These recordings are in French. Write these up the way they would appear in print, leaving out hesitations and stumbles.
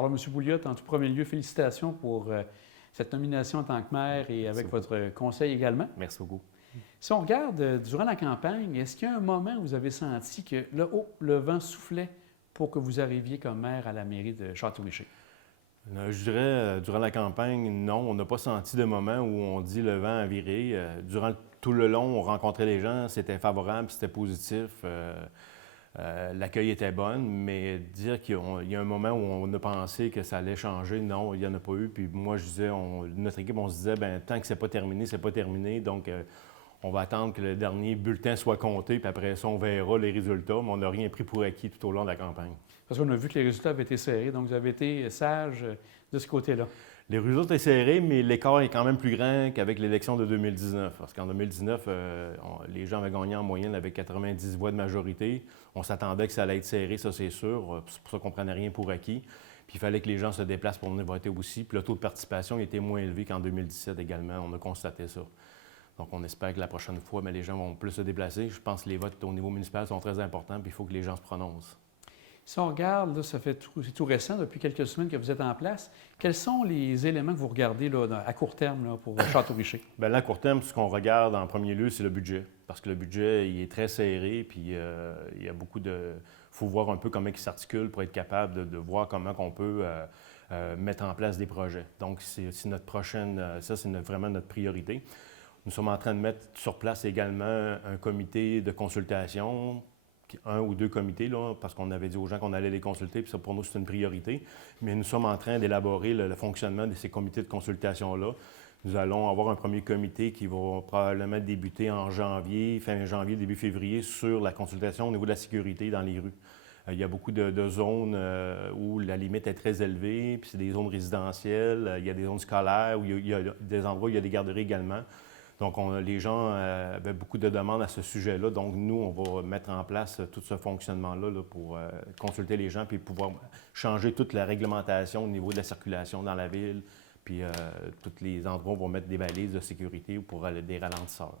Alors, M. Pouliot, en tout premier lieu, félicitations pour cette nomination en tant que maire et avec votre conseil également. Merci beaucoup. Si on regarde durant la campagne, est-ce qu'il y a un moment où vous avez senti que le vent soufflait pour que vous arriviez comme maire à la mairie de Château-Richer? Je dirais, durant la campagne, non, on n'a pas senti de moment où on dit le vent a viré. Durant tout le long, on rencontrait les gens, c'était favorable, c'était positif. L'accueil était bon, mais dire qu'il y a un moment où on a pensé que ça allait changer, non, il n'y en a pas eu. Puis moi, je disais, notre équipe, on se disait, bien, tant que c'est pas terminé, c'est pas terminé. Donc, on va attendre que le dernier bulletin soit compté, puis après ça, on verra les résultats, mais on n'a rien pris pour acquis tout au long de la campagne. Parce qu'on a vu que les résultats avaient été serrés, donc vous avez été sage de ce côté-là. Les résultats étaient serrés, mais l'écart est quand même plus grand qu'avec l'élection de 2019. Parce qu'en 2019, les gens avaient gagné en moyenne avec 90 voix de majorité. On s'attendait que ça allait être serré, ça c'est sûr. C'est pour ça qu'on ne prenait rien pour acquis. Puis il fallait que les gens se déplacent pour venir voter aussi. Puis le taux de participation était moins élevé qu'en 2017 également. On a constaté ça. Donc on espère que la prochaine fois, les gens vont plus se déplacer. Je pense que les votes au niveau municipal sont très importants, puis il faut que les gens se prononcent. Si on regarde, là, c'est tout récent, depuis quelques semaines que vous êtes en place. Quels sont les éléments que vous regardez là, à court terme là, pour Château-Richer? Bien, là, à court terme, ce qu'on regarde en premier lieu, c'est le budget. Parce que le budget, il est très serré, puis il y a beaucoup de... Il faut voir un peu comment il s'articule pour être capable de voir comment on peut mettre en place des projets. Donc, c'est notre prochaine... ça, c'est vraiment notre priorité. Nous sommes en train de mettre sur place également un comité de consultation, un ou deux comités, là, parce qu'on avait dit aux gens qu'on allait les consulter, puis ça, pour nous, c'est une priorité. Mais nous sommes en train d'élaborer le fonctionnement de ces comités de consultation-là. Nous allons avoir un premier comité qui va probablement débuter en janvier, fin janvier, début février, sur la consultation au niveau de la sécurité dans les rues. Il y a beaucoup de zones où la limite est très élevée, puis c'est des zones résidentielles, il y a des zones scolaires, où il y a des endroits où il y a des garderies également. Donc, les gens avaient beaucoup de demandes à ce sujet-là. Donc, nous, on va mettre en place tout ce fonctionnement-là là, pour consulter les gens puis pouvoir changer toute la réglementation au niveau de la circulation dans la ville. Puis, tous les endroits vont mettre des balises de sécurité pour des ralentisseurs.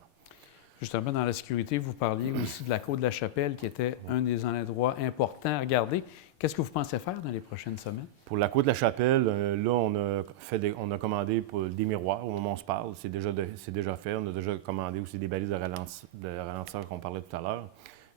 Justement, dans la sécurité, vous parliez aussi de la Côte de la Chapelle, qui était un des endroits importants à regarder. Qu'est-ce que vous pensez faire dans les prochaines semaines? Pour la Côte de la Chapelle, là, on a commandé des miroirs au moment où on se parle. C'est déjà fait. On a déjà commandé aussi des balises de ralentisseurs qu'on parlait tout à l'heure.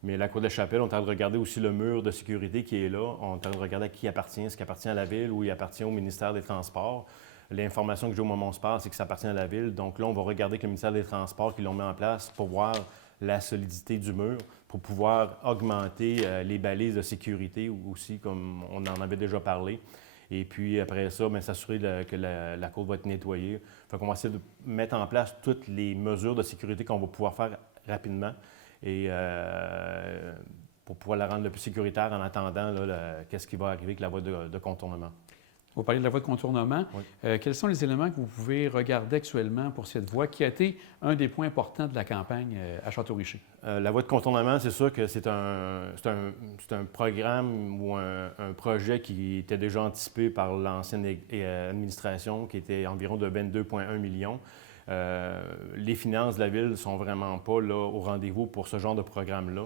Mais la Côte de la Chapelle, on est en train de regarder aussi le mur de sécurité qui est là. On est en train de regarder à qui appartient. Est-ce qu'il appartient à la Ville ou il appartient au ministère des Transports? L'information que j'ai au moment où on se parle, c'est que ça appartient à la Ville. Donc là, on va regarder avec le ministère des Transports qui l'ont mis en place pour voir la solidité du mur, pour pouvoir augmenter les balises de sécurité aussi, comme on en avait déjà parlé. Et puis après ça, s'assurer que la côte va être nettoyée. Fait qu'on va essayer de mettre en place toutes les mesures de sécurité qu'on va pouvoir faire rapidement et pour pouvoir la rendre le plus sécuritaire en attendant qu'est-ce qui va arriver avec la voie de contournement. Vous parlez de la voie de contournement. Oui. Quels sont les éléments que vous pouvez regarder actuellement pour cette voie qui a été un des points importants de la campagne à Château-Richer? La voie de contournement, c'est sûr que c'est un programme ou un projet qui était déjà anticipé par l'ancienne administration, qui était environ de 22,1 millions. Les finances de la Ville ne sont vraiment pas là, au rendez-vous pour ce genre de programme-là.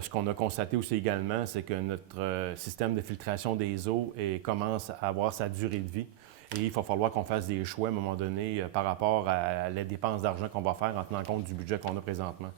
Ce qu'on a constaté aussi également, c'est que notre système de filtration des eaux commence à avoir sa durée de vie. Et il va falloir qu'on fasse des choix à un moment donné par rapport à la dépense d'argent qu'on va faire en tenant compte du budget qu'on a présentement.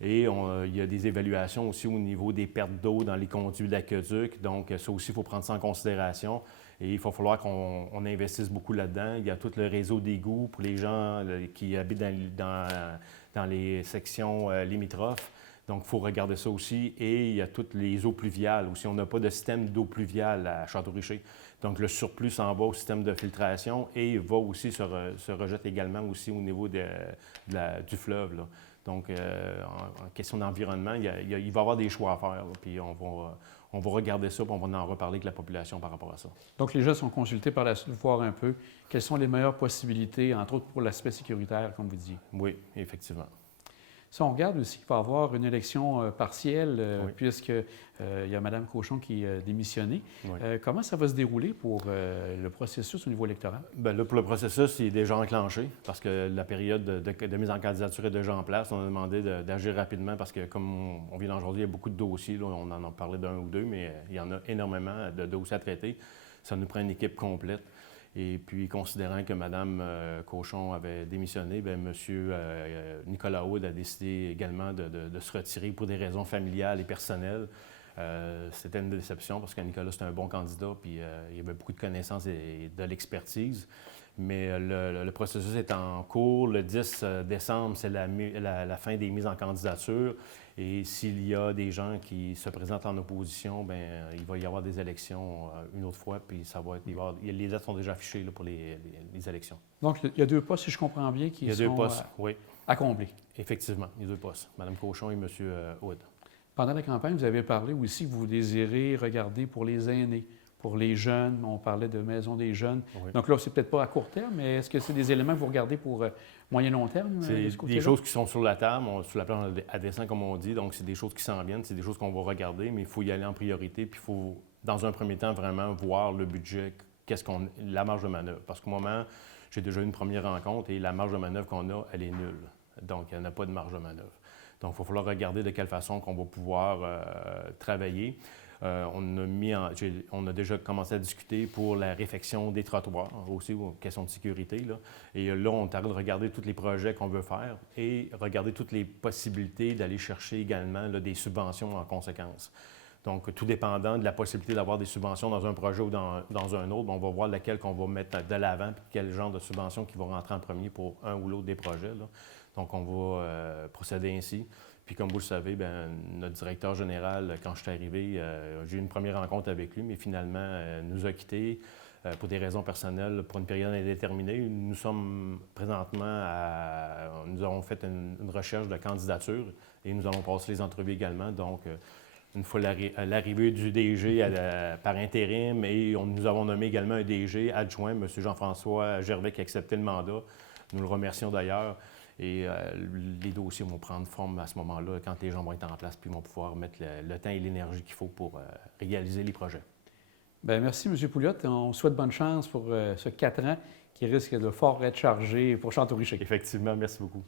Et il y a des évaluations aussi au niveau des pertes d'eau dans les conduits d'aqueduc. Donc, ça aussi, il faut prendre ça en considération. Et il va falloir qu'on investisse beaucoup là-dedans. Il y a tout le réseau d'égouts pour les gens qui habitent dans les sections limitrophes. Donc, il faut regarder ça aussi. Et il y a toutes les eaux pluviales aussi. On n'a pas de système d'eau pluviale à Château-Richer. Donc, le surplus s'en va au système de filtration et va aussi se rejette également aussi au niveau du fleuve, là. Donc, en question d'environnement, il va y avoir des choix à faire. Là, puis, on va regarder ça, puis on va en reparler avec la population par rapport à ça. Donc, les gens sont consultés par la suite pour voir un peu quelles sont les meilleures possibilités, entre autres pour l'aspect sécuritaire, comme vous disiez. Oui, effectivement. Si on regarde aussi qu'il va y avoir une élection partielle, oui. puisqu'il y a Mme Cochon qui a démissionné. Oui. Comment ça va se dérouler pour le processus au niveau électoral? Bien, là, pour le processus, il est déjà enclenché parce que la période de mise en candidature est déjà en place. On a demandé d'agir rapidement parce que, comme on vient d'aujourd'hui, il y a beaucoup de dossiers. Là, on en a parlé d'un ou deux, mais il y en a énormément de dossiers à traiter. ça nous prend une équipe complète. Et puis, considérant que Mme Cochon avait démissionné, bien, M. Nicolas Hood a décidé également de se retirer pour des raisons familiales et personnelles. C'était une déception parce que Nicolas, c'était un bon candidat, puis il avait beaucoup de connaissances et de l'expertise. Mais le processus est en cours. Le 10 décembre, c'est la fin des mises en candidature. Et s'il y a des gens qui se présentent en opposition, bien, il va y avoir des élections une autre fois, puis ça va être... les dates sont déjà affichées là, pour les élections. Donc, il y a 2 postes, si je comprends bien, qui sont oui. à combler. Effectivement, il y a 2 postes, Mme Cochon et M. Hood. Pendant la campagne, vous avez parlé aussi que vous désirez regarder pour les aînés, pour les jeunes. On parlait de maison des jeunes. Oui. Donc là, c'est peut-être pas à court terme, mais est-ce que c'est des éléments que vous regardez pour moyen-long terme? C'est des choses qui sont sur la table, sur la planche à dessin, comme on dit. Donc, c'est des choses qui s'en viennent, c'est des choses qu'on va regarder, mais il faut y aller en priorité. Puis, il faut, dans un premier temps, vraiment voir le budget, la marge de manœuvre. Parce qu'au moment, j'ai déjà eu une première rencontre et la marge de manœuvre qu'on a, elle est nulle. Donc, il n'y en a pas de marge de manœuvre. Donc, il va falloir regarder de quelle façon qu'on va pouvoir travailler. On a déjà commencé à discuter pour la réfection des trottoirs, aussi aux questions de sécurité. Là. Et là, on est en train de regarder tous les projets qu'on veut faire et regarder toutes les possibilités d'aller chercher également là, des subventions en conséquence. Donc, tout dépendant de la possibilité d'avoir des subventions dans un projet ou dans un autre, on va voir laquelle qu'on va mettre de l'avant et quel genre de subventions qui vont rentrer en premier pour un ou l'autre des projets. Là. Donc, on va procéder ainsi. Puis, comme vous le savez, bien, notre directeur général, quand je suis arrivé, j'ai eu une première rencontre avec lui, mais finalement, nous a quittés pour des raisons personnelles pour une période indéterminée. Nous sommes présentement nous avons fait une recherche de candidature et nous allons passer les entrevues également. Donc, une fois l'arrivée du DG par intérim, et nous avons nommé également un DG adjoint, M. Jean-François Gervais, qui a accepté le mandat. Nous le remercions d'ailleurs. Et les dossiers vont prendre forme à ce moment-là, quand les gens vont être en place, puis vont pouvoir mettre le temps et l'énergie qu'il faut pour réaliser les projets. Bien, merci, M. Pouliot. On souhaite bonne chance pour ce 4 ans qui risque de fort être chargé pour Châteauricher. Effectivement, merci beaucoup.